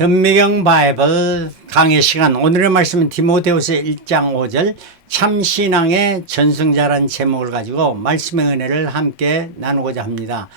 현미경 바이블 강의 시간, 오늘의 말씀은 디모데후서 1장 5절 참신앙의 전승자라는 제목을 가지고 말씀의 은혜를 함께 나누고자 합니다.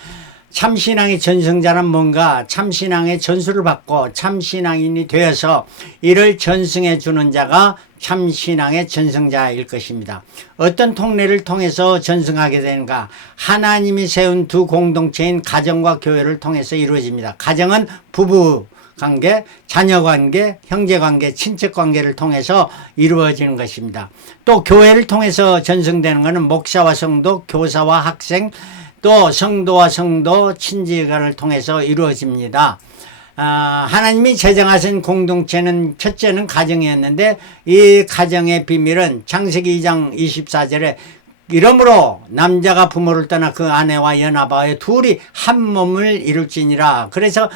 참신앙의 전승자란 뭔가? 참신앙의 전수를 받고 참신앙인이 되어서 이를 전승해 주는 자가 참신앙의 전승자일 것입니다. 어떤 통례를 통해서 전승하게 되는가? 하나님이 세운 두 공동체인 가정과 교회를 통해서 이루어집니다. 가정은 부부 관계, 자녀 관계, 형제 관계, 친척 관계를 통해서 이루어지는 것입니다. 또 교회를 통해서 전승되는 것은 목사와 성도, 교사와 학생, 또 성도와 성도, 친지간을 통해서 이루어집니다. 하나님이 제정하신 공동체는 첫째는 가정이었는데 이 가정의 비밀은 창세기 2장 24절에 이러므로 남자가 부모를 떠나 그 아내와 연합하여 둘이 한 몸을 이룰지니라. 그래서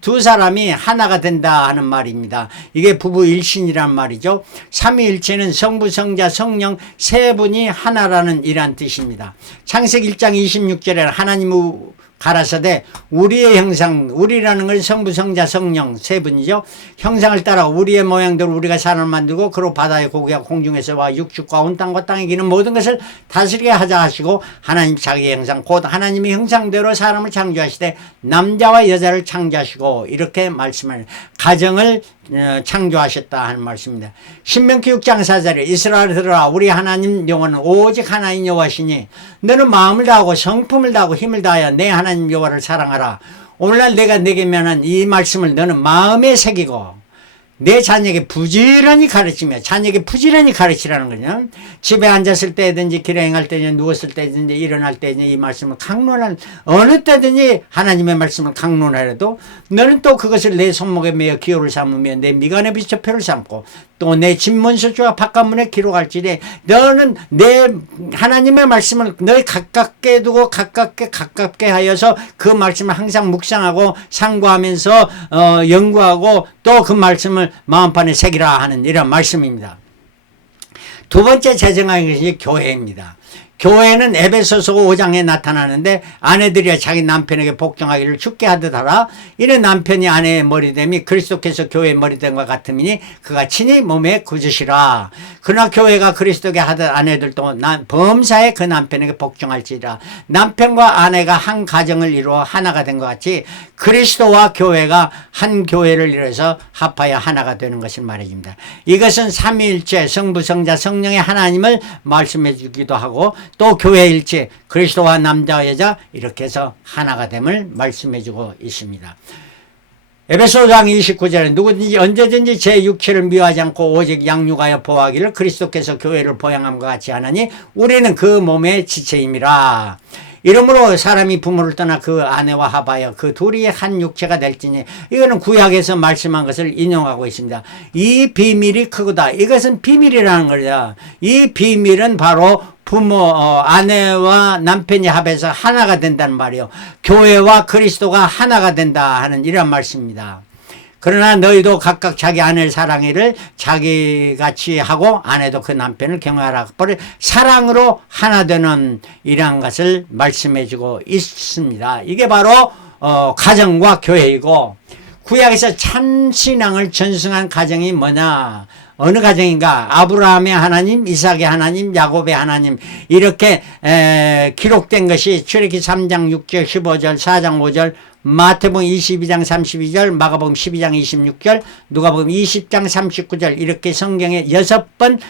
두 사람이 하나가 된다 하는 말입니다. 이게 부부 일신이란 말이죠. 삼위일체는 성부, 성자, 성령 세 분이 하나라는 이란 뜻입니다. 창세기 1장 26절에 하나님 가라사대 우리의 형상, 우리라는 건 성부, 성자, 성령 세 분이죠. 형상을 따라 우리의 모양대로 우리가 사람을 만들고 그로 바다의 고기와 공중에서와 육축과 온 땅과 땅에 기는 모든 것을 다스리게 하자 하시고 하나님 자기의 형상 곧 하나님의 형상대로 사람을 창조하시되 남자와 여자를 창조하시고 이렇게 말씀을 가정을 창조하셨다 하는 말씀입니다. 신명기 6장 4절에 이스라엘 들으라 우리 하나님 여호와는 오직 하나님 여호와시니 너는 마음을 다하고 성품을 다하고 힘을 다하여 내 하나님 여호와를 사랑하라. 오늘날 내가 내게 면한 이 말씀을 너는 마음에 새기고 내 자녀에게 부지런히 가르치며 자녀에게 부지런히 가르치라는 거냐. 집에 앉았을 때든지 길에 행할 때든지 누웠을 때든지 일어날 때든지 이 말씀을 강론하는 어느 때든지 하나님의 말씀을 강론하려도 너는 또 그것을 내 손목에 매어 기호를 삼으며 내 미간에 비춰 표를 삼고 또 내 집문서주와 바깥문에 기록할지니 너는 내 하나님의 말씀을 너희 가깝게 두고 가깝게 하여서 그 말씀을 항상 묵상하고 상고하면서 연구하고 또 그 말씀을 마음판에 새기라 하는 이런 말씀입니다. 두 번째 제정하는 것이 교회입니다. 교회는 에베소서 5장에 나타나는데 아내들이 자기 남편에게 복종하기를 죽게 하듯 하라. 이는 남편이 아내의 머리됨이 그리스도께서 교회의 머리됨과 같음이니 그가 친히 몸에 굳으시라. 그러나 교회가 그리스도께 하듯 아내들도 범사에 그 남편에게 복종할지라. 남편과 아내가 한 가정을 이루어 하나가 된 것 같이 그리스도와 교회가 한 교회를 이루어서 합하여 하나가 되는 것을 말해줍니다. 이것은 삼위일체 성부, 성자, 성령의 하나님을 말씀해 주기도 하고 또 교회일체 그리스도와 남자와 여자 이렇게 해서 하나가 됨을 말씀해 주고 있습니다. 에베소장 29절에 누구든지 언제든지 제 육체를 미워하지 않고 오직 양육하여 보호하기를 그리스도께서 교회를 보양함과 같이 하나니 우리는 그 몸의 지체임이라. 이러므로 사람이 부모를 떠나 그 아내와 합하여 그 둘이 한 육체가 될지니 이거는 구약에서 말씀한 것을 인용하고 있습니다. 이 비밀이 크구다. 이것은 비밀이라는 거죠. 이 비밀은 바로 부모, 아내와 남편이 합해서 하나가 된다는 말이요. 교회와 그리스도가 하나가 된다 하는 이런 말씀입니다. 그러나 너희도 각각 자기 아내를 사랑해를 자기같이 하고 아내도 그 남편을 경외하라. 사랑으로 하나 되는 이러한 것을 말씀해 주고 있습니다. 이게 바로 가정과 교회이고 구약에서 참신앙을 전승한 가정이 뭐냐? 어느 가정인가? 아브라함의 하나님, 이삭의 하나님, 야곱의 하나님 이렇게 기록된 것이 출애굽기 3장 6절 15절 4장 5절 마태복음 22장 32절 마가복음 12장 26절 누가복음 20장 39절 이렇게 성경에 6번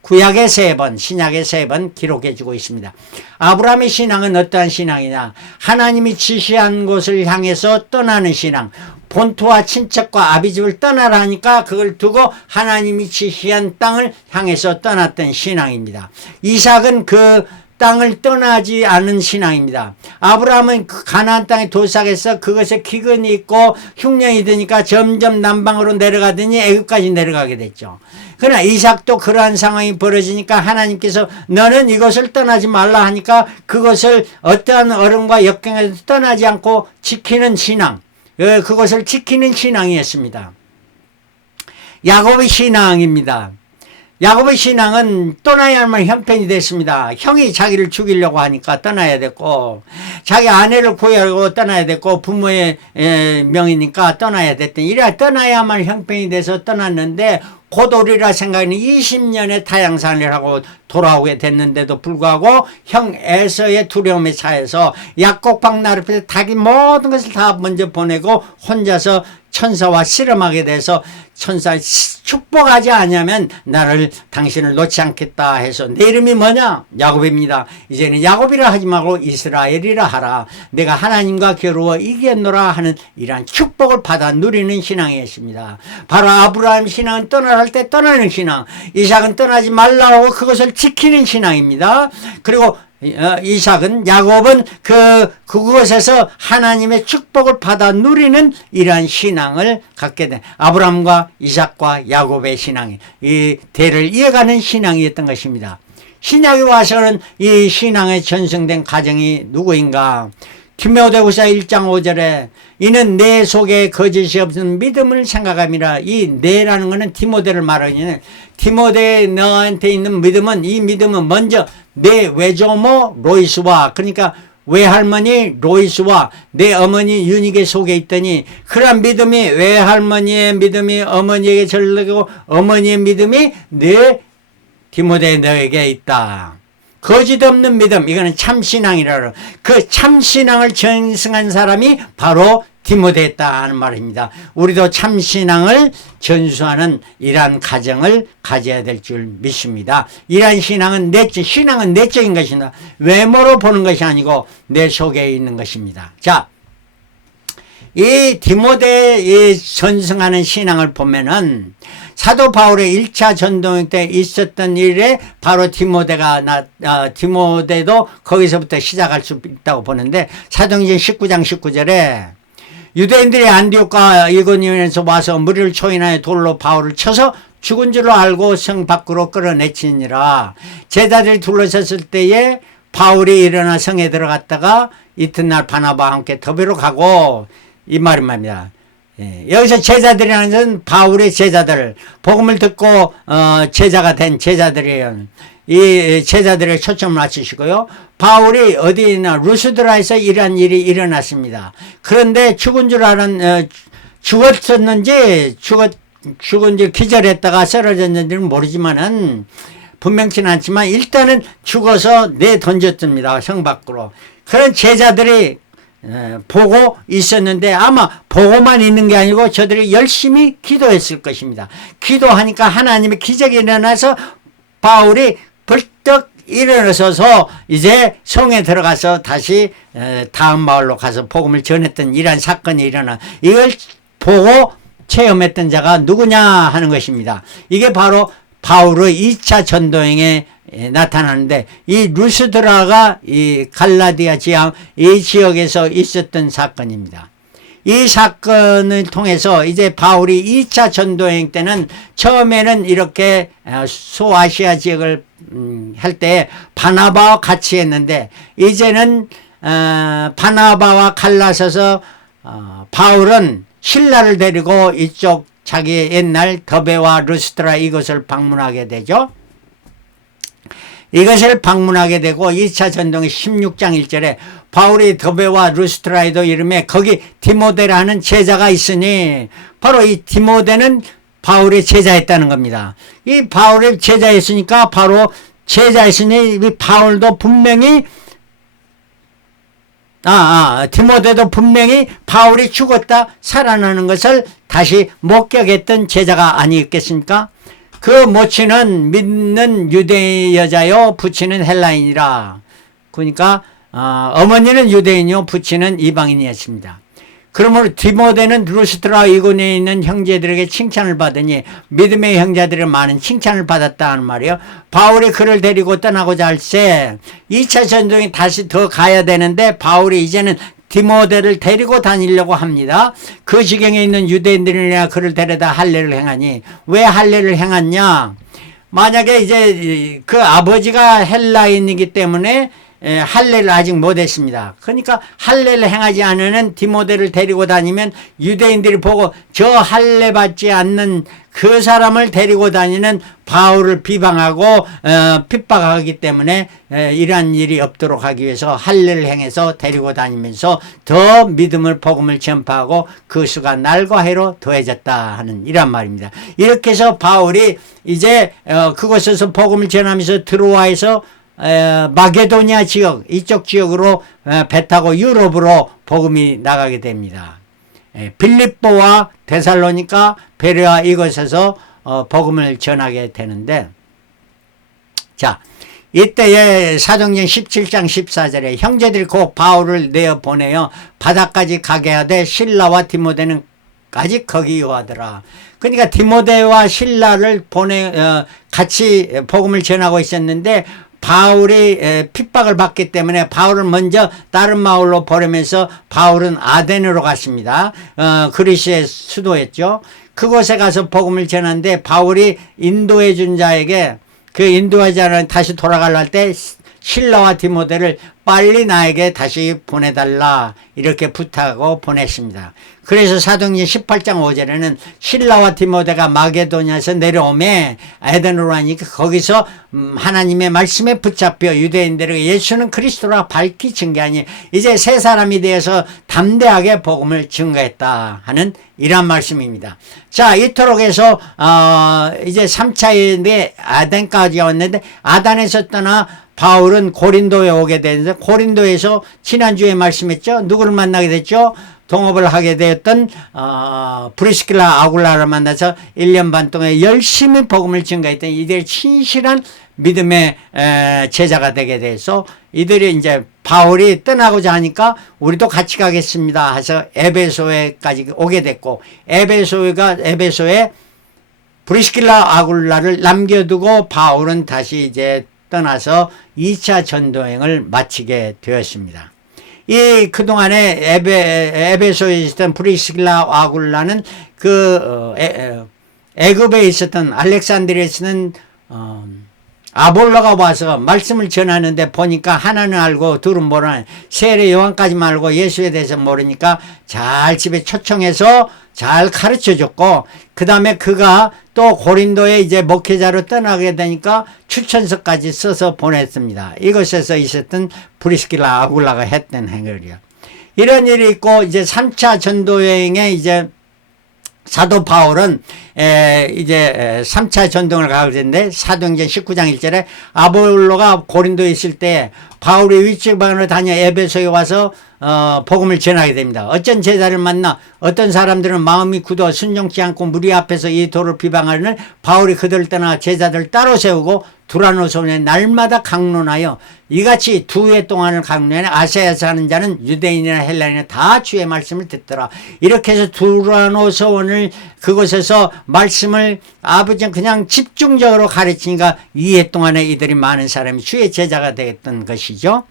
구약의 3번 신약의 3번 기록해 주고 있습니다. 아브라함의 신앙은 어떠한 신앙이냐? 하나님이 지시한 곳을 향해서 떠나는 신앙. 본토와 친척과 아비집을 떠나라 하니까 그걸 두고 하나님이 지시한 땅을 향해서 떠났던 신앙입니다. 이삭은 그 땅을 떠나지 않은 신앙입니다. 아브라함은 그 가나안 땅에 도착해서 그것에 기근이 있고 흉년이 드니까 점점 남방으로 내려가더니 애굽까지 내려가게 됐죠. 그러나 이삭도 그러한 상황이 벌어지니까 하나님께서 너는 이것을 떠나지 말라 하니까 그것을 어떠한 어려움과 역경에서 떠나지 않고 지키는 신앙, 그것을 지키는 신앙이었습니다. 야곱의 신앙입니다. 야곱의 신앙은 떠나야만 형편이 됐습니다. 형이 자기를 죽이려고 하니까 떠나야 됐고, 자기 아내를 구하려고 떠나야 됐고, 부모의 명이니까 떠나야 됐더니, 이래 떠나야만 형편이 돼서 떠났는데, 곧 오리라 생각하니 20년의 타향산을 하고 돌아오게 됐는데도 불구하고 형 에서의 두려움에 차여서 약곡방 나루편에 닭이 모든 것을 다 먼저 보내고 혼자서 천사와 씨름하게 돼서 천사 축복하지 않으면 나를 당신을 놓지 않겠다 해서 내 이름이 뭐냐? 야곱입니다. 이제는 야곱이라 하지 말고 이스라엘이라 하라. 내가 하나님과 겨루어 이겼노라 하는 이러한 축복을 받아 누리는 신앙이었습니다. 바로 아브라함 신앙은 떠나갈 때 떠나는 신앙, 이삭은 떠나지 말라고 그것을 지키는 신앙입니다. 그리고 이삭은 야곱은 그곳에서 하나님의 축복을 받아 누리는 이러한 신앙을 갖게 된 아브라함과 이삭과 야곱의 신앙이 이 대를 이어가는 신앙이었던 것입니다. 신약에 와서는 이 신앙에 전승된 가정이 누구인가? 디모데후서 1장 5절에 이는 내 속에 거짓이 없는 믿음을 생각함이라. 이 내라는 것은 디모데를 말하니 디모데 너한테 있는 믿음은 이 믿음은 먼저 내 외조모 로이스와 그러니까 외할머니 로이스와 내 어머니 유닉의 속에 있더니 그러한 믿음이 외할머니의 믿음이 어머니에게 전하고 어머니의 믿음이 내 디모데 너에게 있다. 거짓 없는 믿음, 이거는 참신앙이라고. 그 참신앙을 전승한 사람이 바로 디모데였다 하는 말입니다. 우리도 참신앙을 전수하는 이러한 가정을 가져야 될 줄 믿습니다. 이러한 신앙은 신앙은 내적인 것이다. 외모로 보는 것이 아니고 내 속에 있는 것입니다. 자, 이 디모데의 전승하는 신앙을 보면은 사도 바울의 1차 전도행 때 있었던 일에 바로 디모데도 거기서부터 시작할 수 있다고 보는데 사도행전 19장 19절에 유대인들이 안디옥과 이고니온에서 와서 무리를 초인하여 돌로 바울을 쳐서 죽은 줄로 알고 성 밖으로 끌어내치니라. 제자들이 둘러섰을 때에 바울이 일어나 성에 들어갔다가 이튿날 바나바와 함께 더베로 가고 이 말입니다. 여기서 제자들이라는 것은 바울의 제자들, 복음을 듣고 제자가 된 제자들이에요. 이 제자들의 초점을 맞추시고요. 바울이 어디나 루스드라에서 이러한 일이 일어났습니다. 그런데 죽었었는지 죽은지 기절했다가 쓰러졌는지는 모르지만은 분명치는 않지만 일단은 죽어서 내던졌습니다. 성 밖으로. 그런 제자들이 보고 있었는데 아마 보고만 있는 게 아니고 저들이 열심히 기도했을 것입니다. 기도하니까 하나님의 기적이 일어나서 바울이 벌떡 일어서서 이제 성에 들어가서 다시 다음 마을로 가서 복음을 전했던 이러한 사건이 일어나 이걸 보고 체험했던 자가 누구냐 하는 것입니다. 이게 바로 바울의 2차 전도행에 나타나는데 이 루스드라가 이 갈라디아 지방 이 지역에서 있었던 사건입니다. 이 사건을 통해서 이제 바울이 2차 전도행 때는 처음에는 이렇게 소아시아 지역을 할 때 바나바와 같이 했는데 이제는 바나바와 갈라서서 바울은 신라를 데리고 이쪽 자기 옛날 더베와 루스드라 이것을 방문하게 되죠. 이것을 방문하게 되고 2차 전동의 16장 1절에 바울이 더베와 루스트라에도 이름에 거기 디모데라는 제자가 있으니 바로 이 디모데는 바울의 제자였다는 겁니다. 이 바울의 제자였으니까 바로 제자였으니 이 바울도 분명히 디모데도 분명히 바울이 죽었다 살아나는 것을 다시 목격했던 제자가 아니겠습니까? 그 모친은 믿는 유대 여자요 부친은 헬라인이라. 그러니까 어머니는 유대인이요 부친은 이방인이었습니다. 그러므로 디모데는 루스트라 이고니에 있는 형제들에게 칭찬을 받으니 믿음의 형제들의 많은 칭찬을 받았다는 말이에요. 바울이 그를 데리고 떠나고자 할 때 2차 전쟁에 다시 더 가야 되는데 바울이 이제는 디모데를 데리고 다니려고 합니다. 그 지경에 있는 유대인들이나 그를 데려다 할례를 행하니 왜 할례를 행했냐? 만약에 이제 그 아버지가 헬라인이기 때문에 할례를 아직 못했습니다. 그러니까 할례를 행하지 않는 디모데를 데리고 다니면 유대인들이 보고 저 할례 받지 않는 그 사람을 데리고 다니는 바울을 비방하고 핍박하기 때문에 이러한 일이 없도록 하기 위해서 할례를 행해서 데리고 다니면서 더 믿음을 복음을 전파하고 그 수가 날과 해로 더해졌다 하는 이란 말입니다. 이렇게 해서 바울이 이제 그곳에서 복음을 전하면서 드로아에서 마게도니아 지역 이쪽 지역으로 배 타고 유럽으로 복음이 나가게 됩니다. 빌립보와 데살로니가 베레아 이곳에서 복음을 전하게 되는데, 자 이때에 사도행전 17장 14절에 형제들이 곧 바울을 내어 보내어 바다까지 가게 하되 실라와 디모데는 아직 거기 요하더라. 그러니까 디모데와 실라를 같이 복음을 전하고 있었는데 바울이 핍박을 받기 때문에 바울을 먼저 다른 마을로 보내면서 바울은 아덴으로 갔습니다. 그리스의 수도였죠. 그곳에 가서 복음을 전하는데 바울이 인도해 준 자에게 그 인도해 자는 다시 돌아가려 할 때 실라와 디모데를 빨리 나에게 다시 보내달라 이렇게 부탁하고 보냈습니다. 그래서 사도행전 18장 5절에는 실라와 디모데가 마게도냐에서 내려오매 에덴으로 하니까 거기서 하나님의 말씀에 붙잡혀 유대인들에게 예수는 그리스도라 밝히 증거하니 이제 새 사람이 되어서 담대하게 복음을 증거했다 하는 이런 말씀입니다. 자, 이토록 해서 이제 3차인데 아덴까지 왔는데 아덴에서 떠나 바울은 고린도에 오게 되는데 고린도에서 지난주에 말씀했죠. 누구를 만나게 됐죠? 동업을 하게 되었던 브리스길라 아굴라를 만나서 1년 반 동안 열심히 복음을 증거했던 이들의 친실한 믿음의 제자가 되게 돼서 이들이 이제 바울이 떠나고자 하니까 우리도 같이 가겠습니다 해서 에베소에까지 오게 됐고 에베소에 브리스길라 아굴라를 남겨두고 바울은 다시 이제 떠나서 2차 전도행을 마치게 되었습니다. 이 그동안에 에베소에 있었던 브리스길라 아굴라는 애굽에 있었던 알렉산드리아에 있었던 아볼로가 와서 말씀을 전하는데 보니까 하나는 알고 둘은 모르는 세례 요한까지만 알고 예수에 대해서 모르니까 잘 집에 초청해서 잘 가르쳐 줬고 그 다음에 그가 또 고린도에 이제 목회자로 떠나게 되니까 추천서까지 써서 보냈습니다. 이곳에서 있었던 브리스길라 아굴라가 했던 행위요. 이런 일이 있고 이제 3차 전도여행에 이제 사도 바울은 이제 3차 전도를 가게 됐는데 사도행전 19장 1절에 아볼로가 고린도에 있을 때 바울이 위치방으로 다녀 에베소에 와서 복음을 전하게 됩니다. 어쩐 제자를 만나 어떤 사람들은 마음이 굳어 순종치 않고 무리 앞에서 이 도를 비방하는 바울이 그들을 떠나 제자들 따로 세우고 두라노손에 날마다 강론하여 이같이 2해 동안을 강론해 아시아에 사는 자는 유대인이나 헬라인이나 다 주의 말씀을 듣더라. 이렇게 해서 두라노손을 그곳에서 말씀을 아버지는 그냥 집중적으로 가르치니까 2해 동안에 이들이 많은 사람이 주의 제자가 되었던 것이죠.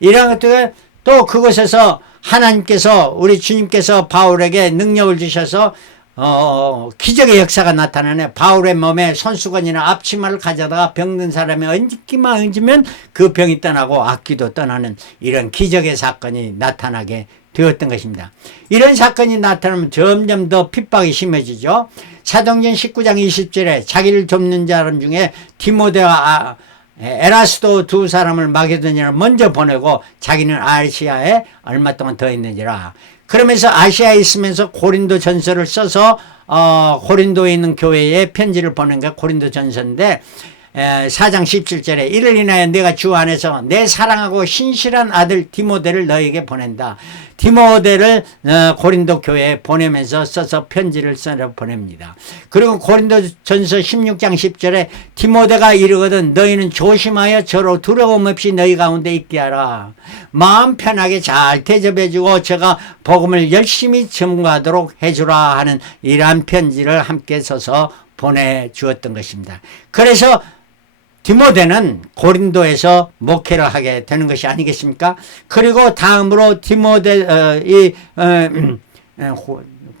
이런 것들 또 그곳에서 하나님께서 우리 주님께서 바울에게 능력을 주셔서 기적의 역사가 나타나네. 바울의 몸에 손수건이나 앞치마를 가져다가 병든 사람이 얹기만 얹으면 그 병이 떠나고 악귀도 떠나는 이런 기적의 사건이 나타나게 되었던 것입니다. 이런 사건이 나타나면 점점 더 핍박이 심해지죠. 사도행전 19장 20절에 자기를 돕는 사람 중에 디모데와 에라스도 2 사람을 마게도냐로 먼저 보내고 자기는 아시아에 얼마 동안 더 있는지라. 그러면서 아시아에 있으면서 고린도 전서를 써서 고린도에 있는 교회에 편지를 보낸 게 고린도 전서인데 4장 17절에 이를 인하여 내가 주 안에서 내 사랑하고 신실한 아들 디모데를 너에게 보낸다. 디모데를 고린도 교회에 보내면서 써서 편지를 써서 보냅니다. 그리고 고린도 전서 16장 10절에 디모데가 이르거든 너희는 조심하여 저로 두려움 없이 너희 가운데 있게 하라. 마음 편하게 잘 대접해주고 제가 복음을 열심히 전가하도록 해주라 하는 이러한 편지를 함께 써서 보내주었던 것입니다. 그래서 디모데는 고린도에서 목회를 하게 되는 것이 아니겠습니까? 그리고 다음으로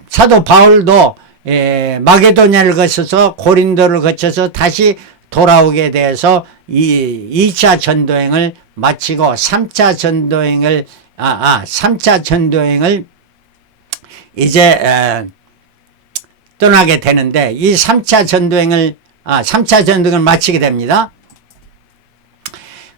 사도 바울도 마게도냐를 거쳐서 고린도를 거쳐서 다시 돌아오게 돼서 2차 전도행을 마치고 3차 전도행을 이제 떠나게 되는데, 이 3차 전도행을 마치게 됩니다.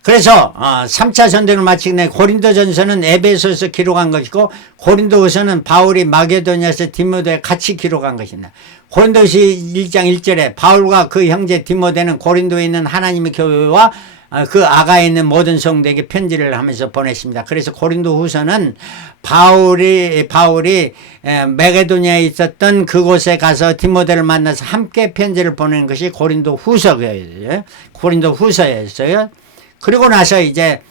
그래서 3차 전도를 마치게 된 고린도전서는 에베소에서 기록한 것이고, 고린도후서는 바울이 마게도냐에서 디모데에 같이 기록한 것입니다. 고린도서 1장 1절에 바울과 그 형제 디모데는 고린도에 있는 하나님의 교회와 그 아가에 있는 모든 성도에게 편지를 하면서 보냈습니다. 그래서 고린도후서는 바울이 마게도냐에 있었던 그곳에 가서 디모데를 만나서 함께 편지를 보내는 것이 고린도후서였어요. 그리고 나서 이제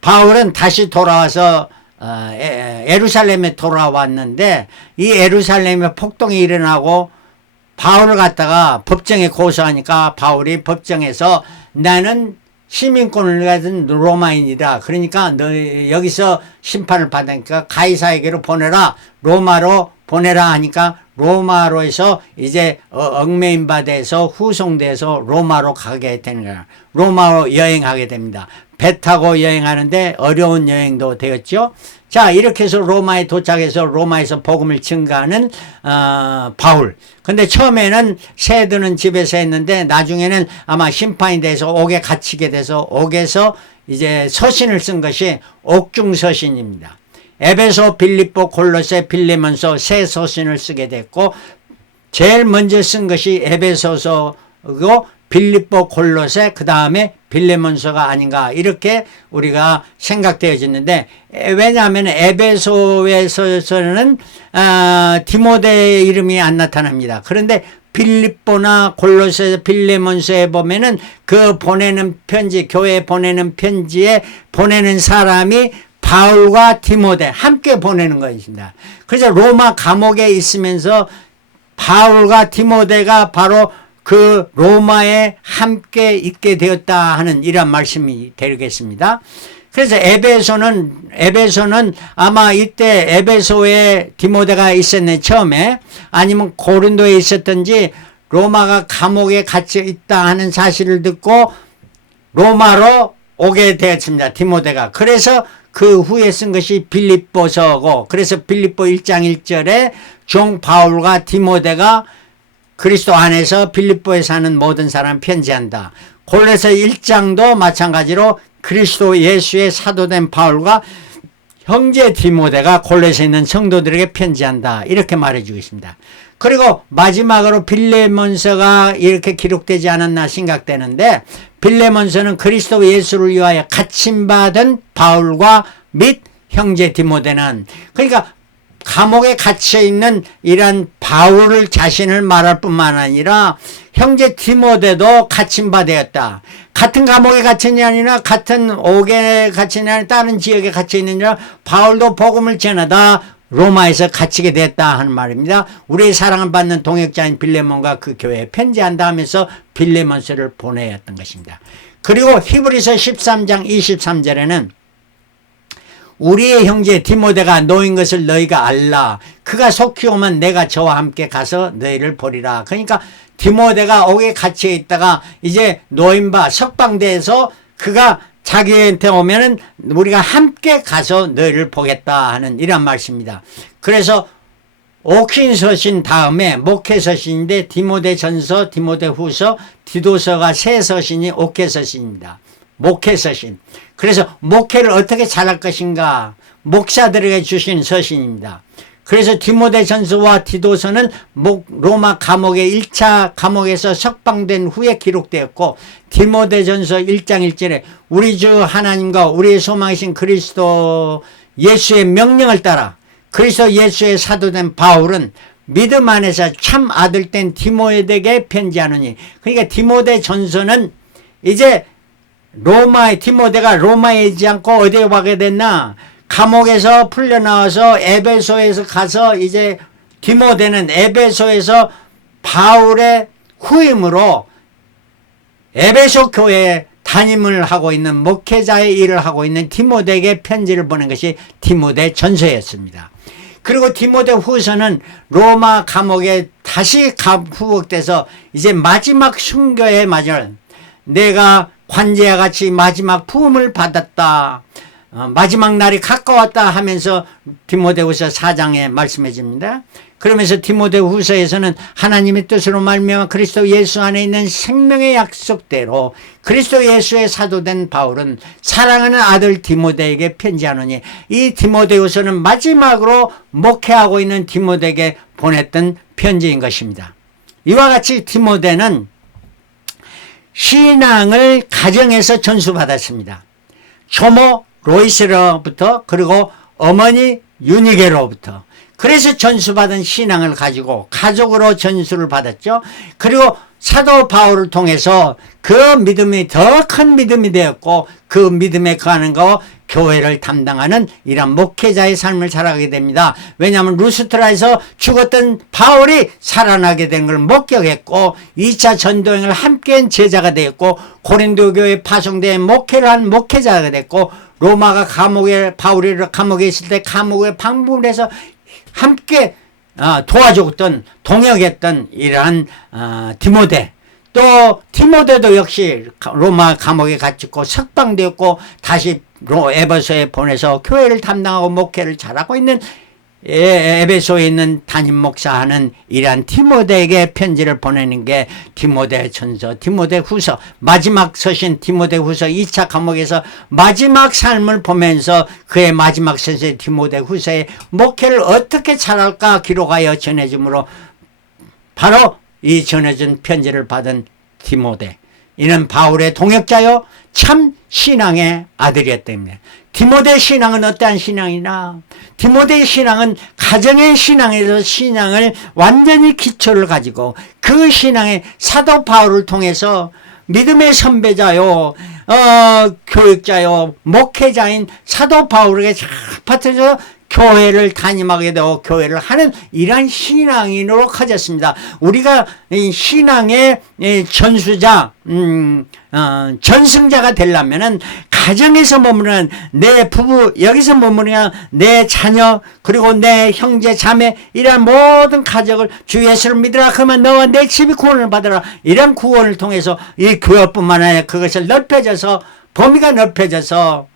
바울은 다시 돌아와서 예루살렘에 돌아왔는데, 이 예루살렘에 폭동이 일어나고 바울을 갖다가 법정에 고소하니까 바울이 법정에서 나는 시민권을 가진 로마인이다. 그러니까 너 여기서 심판을 받으니까 가이사에게로 보내라. 로마로 보내라 하니까 로마로에서 이제 얽매인 바 돼서 후송돼서 로마로 가게 되는 거야. 로마로 여행하게 됩니다. 배 타고 여행하는데 어려운 여행도 되었죠. 자, 이렇게 해서 로마에 도착해서 로마에서 복음을 증거하는 바울. 근데 처음에는 새드는 집에서 했는데 나중에는 아마 심판이 돼서 옥에 갇히게 돼서 옥에서 이제 서신을 쓴 것이 옥중서신입니다. 에베소, 빌립보, 골로새, 빌레몬서 세 서신을 쓰게 됐고, 제일 먼저 쓴 것이 에베소서고 빌립보, 골로새, 그 다음에 빌레몬서가 아닌가, 이렇게 우리가 생각되어지는데, 왜냐하면 에베소에서는 디모데의 이름이 안 나타납니다. 그런데 빌립보나 골로새, 빌레몬서에 보면은 그 보내는 편지, 교회에 보내는 편지에 보내는 사람이 바울과 디모데 함께 보내는 것입니다. 그래서 로마 감옥에 있으면서 바울과 디모데가 바로 그 로마에 함께 있게 되었다 하는 이런 말씀이 되겠습니다. 그래서 에베소는 아마 이때 에베소에 디모데가 있었네, 처음에. 아니면 고린도에 있었던지 로마가 감옥에 갇혀 있다 하는 사실을 듣고 로마로 오게 되었습니다, 디모데가. 그래서 그 후에 쓴 것이 빌립보서고, 그래서 빌립보 1장 1절에 종 바울과 디모데가 그리스도 안에서 빌립보에 사는 모든 사람 편지한다. 골로새 1장도 마찬가지로 그리스도 예수의 사도된 바울과 형제 디모데가 골로새에 있는 성도들에게 편지한다. 이렇게 말해주고 있습니다. 그리고 마지막으로 빌레몬서가 이렇게 기록되지 않았나 생각되는데, 빌레몬서는 그리스도 예수를 위하여 갇힘받은 바울과 및 형제 디모데는, 그러니까 감옥에 갇혀있는 이런 바울 자신을 말할 뿐만 아니라 형제 디모데도 갇힌바되었다. 같은 감옥에 갇힌이 아니라 같은 옥에 갇힌이 아니라 다른 지역에 갇혀있느니라 바울도 복음을 전하다 로마에서 갇히게 됐다 하는 말입니다. 우리의 사랑을 받는 동역자인 빌레몬과 그 교회에 편지한다 하면서 빌레몬서를 보내었던 것입니다. 그리고 히브리서 13장 23절에는 우리의 형제 디모데가 노인 것을 너희가 알라. 그가 속히 오면 내가 저와 함께 가서 너희를 보리라. 그러니까 디모데가 옥에 갇혀 있다가 이제 노인바 석방돼서 그가 자기한테 오면은 우리가 함께 가서 너희를 보겠다 하는 이런 말씀입니다. 그래서 옥힌서신 다음에 목회서신인데 디모데전서, 디모데후서, 디도서가 세 서신이 옥회서신입니다. 목회서신. 그래서 목회를 어떻게 잘할 것인가 목사들에게 주신 서신입니다. 그래서 디모데전서와 디도서는 로마 감옥의 1차 감옥에서 석방된 후에 기록되었고, 디모데전서 1장 1절에 우리 주 하나님과 우리의 소망이신 그리스도 예수의 명령을 따라 그리스도 예수의 사도된 바울은 믿음 안에서 참 아들된 디모데에게 편지하노니. 그러니까 디모데전서는 이제 디모데가 로마에 있지 않고 어디에 가게 됐나? 감옥에서 풀려나와서 에베소에서 가서 이제 디모데는 에베소에서 바울의 후임으로 에베소 교회에 담임을 하고 있는 목회자의 일을 하고 있는 디모데에게 편지를 보낸 것이 디모데 전서였습니다. 그리고 디모데후서는 로마 감옥에 다시 후복돼서 이제 마지막 순교의 맞을 내가 관제와 같이 마지막 부음을 받았다. 마지막 날이 가까웠다 하면서 디모데후서 4장에 말씀해 줍니다. 그러면서 디모데후서에서는 하나님의 뜻으로 말미암아 그리스도 예수 안에 있는 생명의 약속대로 그리스도 예수의 사도된 바울은 사랑하는 아들 디모데에게 편지하노니, 이 디모데후서는 마지막으로 목회하고 있는 디모데에게 보냈던 편지인 것입니다. 이와 같이 디모데는 신앙을 가정에서 전수받았습니다. 조모 로이스로부터, 그리고 어머니 유니게로부터. 그래서 전수받은 신앙을 가지고 가족으로 전수를 받았죠. 그리고 사도 바울을 통해서 그 믿음이 더 큰 믿음이 되었고, 그 믿음에 거하는 거 교회를 담당하는 이런 목회자의 삶을 살아가게 됩니다. 왜냐하면 루스트라에서 죽었던 바울이 살아나게 된 걸 목격했고, 2차 전도행을 함께한 제자가 되었고, 고린도 교회 파송대에 목회를 한 목회자가 됐고, 로마가 감옥에, 바울이 감옥에 있을 때 감옥에 방문을 해서 함께 도와줬던, 동역했던 이러한 디모데. 또 디모데도 역시 로마 감옥에 갇혔고 석방되었고 다시 에베소에 보내서 교회를 담당하고 목회를 잘하고 있는 에베소에 있는 담임 목사하는 이러한 디모데에게 편지를 보내는 게 디모데전서, 디모데후서, 마지막 서신 디모데후서, 2차 감옥에서 마지막 삶을 보면서 그의 마지막 서신 디모데후서의 목회를 어떻게 잘할까 기록하여 전해주므로 바로 이 전해준 편지를 받은 디모데, 이는 바울의 동역자요 참 신앙의 아들이었답니다. 디모데 신앙은 어떠한 신앙이나, 디모데의 신앙은 가정의 신앙에서 신앙을 완전히 기초를 가지고 그 신앙의 사도 바울을 통해서 믿음의 선배자요, 교육자요, 목회자인 사도 바울에게 잘 받쳐서 교회를 담임하게 되고 교회를 하는 이러한 신앙인으로 커졌습니다. 우리가 이 신앙의 전수자, 전승자가 되려면은 가정에서 머무르는 내 부부, 여기서 머무르는 내 자녀, 그리고 내 형제 자매, 이러한 모든 가족을 주 예수를 믿으라 그러면 너와 내 집이 구원을 받으라, 이런 구원을 통해서 이 교회뿐만 아니라 그것을 넓혀져서, 범위가 넓혀져서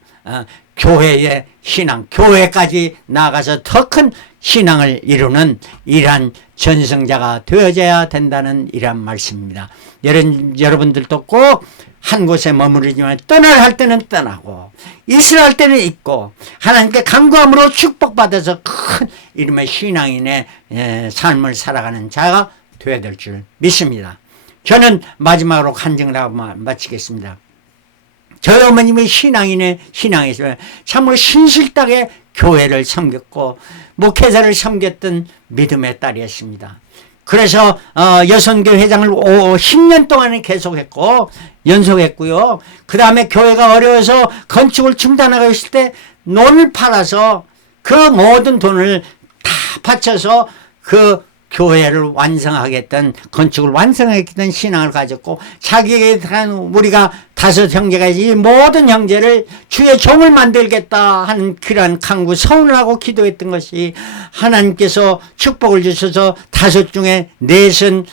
교회의 신앙, 교회까지 나아가서 더 큰 신앙을 이루는 이러한 전승자가 되어져야 된다는 이러한 말씀입니다. 여러분들도 꼭 한 곳에 머무르지만 떠나야 할 때는 떠나고 있으라 할 때는 있고 하나님께 간구함으로 축복받아서 큰 이름의 신앙인의 삶을 살아가는 자가 되어야 될 줄 믿습니다. 저는 마지막으로 간증을 하고 마치겠습니다. 저희 어머님이 신앙에서 참으로 신실하게 교회를 섬겼고 목회자를 섬겼던 믿음의 딸이었습니다. 그래서 여선교 회장을 10년 동안 계속했고 연속했고요. 그 다음에 교회가 어려워서 건축을 중단하고 있을 때 논을 팔아서 그 모든 돈을 다 바쳐서 그 교회를 완성하겠다는, 건축을 완성하겠다는 신앙을 가졌고, 자기에게 우리가 5 형제가 이 모든 형제를 주의 종을 만들겠다 하는 그러한 강구 서운을 하고 기도했던 것이 하나님께서 축복을 주셔서 5 중에 4은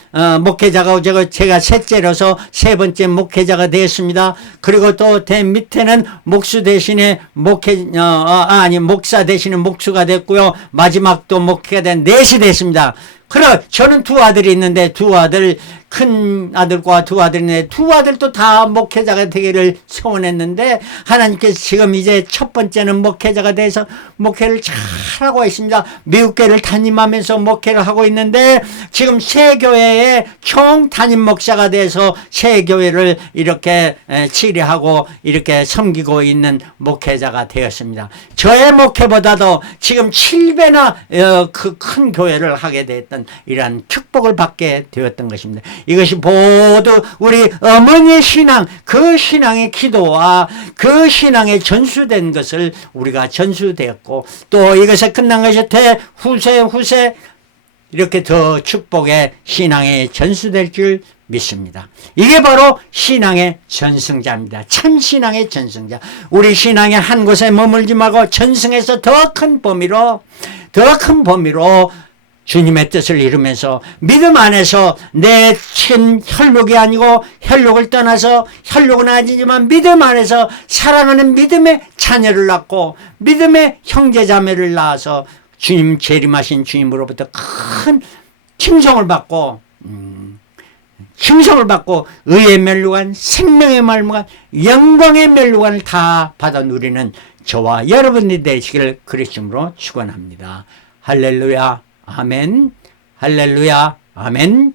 목회자가 오고 제가 셋째로서 3번째 목회자가 되었습니다. 그리고 또 밑에는 목수 대신에 목사 대신에 목수가 됐고요. 마지막 또 목회가 된 4이 됐습니다. 그래, 저는 2 아들이 있는데 2 아들, 큰 아들과 2 아들이 있는데 2 아들도 다 목회자가 되기를 소원했는데 하나님께서 지금 이제 첫 번째는 목회자가 돼서 목회를 잘하고 있습니다. 미국 교회를 담임하면서 목회를 하고 있는데 지금 새 교회의 총 담임 목사가 돼서 새 교회를 이렇게 치리하고 이렇게 섬기고 있는 목회자가 되었습니다. 저의 목회보다도 지금 7배나 그 큰 교회를 하게 됐던 이러한 축복을 받게 되었던 것입니다. 이것이 모두 우리 어머니의 신앙, 그 신앙의 기도와 그 신앙에 전수된 것을 우리가 전수되었고, 또 이것에 끝난 것이 후세 이렇게 더 축복의 신앙에 전수될 줄 믿습니다. 이게 바로 신앙의 전승자입니다. 참 신앙의 전승자. 우리 신앙의 한 곳에 머물지 말고 전승에서 더 큰 범위로, 더 큰 범위로 주님의 뜻을 이루면서 믿음 안에서 내 친 혈육이 아니고 혈육을 떠나서 혈육은 아니지만 믿음 안에서 사랑하는 믿음의 자녀를 낳고 믿음의 형제자매를 낳아서 주님 재림하신 주님으로부터 큰 칭송을 받고 의의 멸류관, 생명의 멸류관, 영광의 멸류관을 다 받아 누리는 저와 여러분이 되시기를 그리스도로 축원합니다. 할렐루야 아멘. 할렐루야 아멘.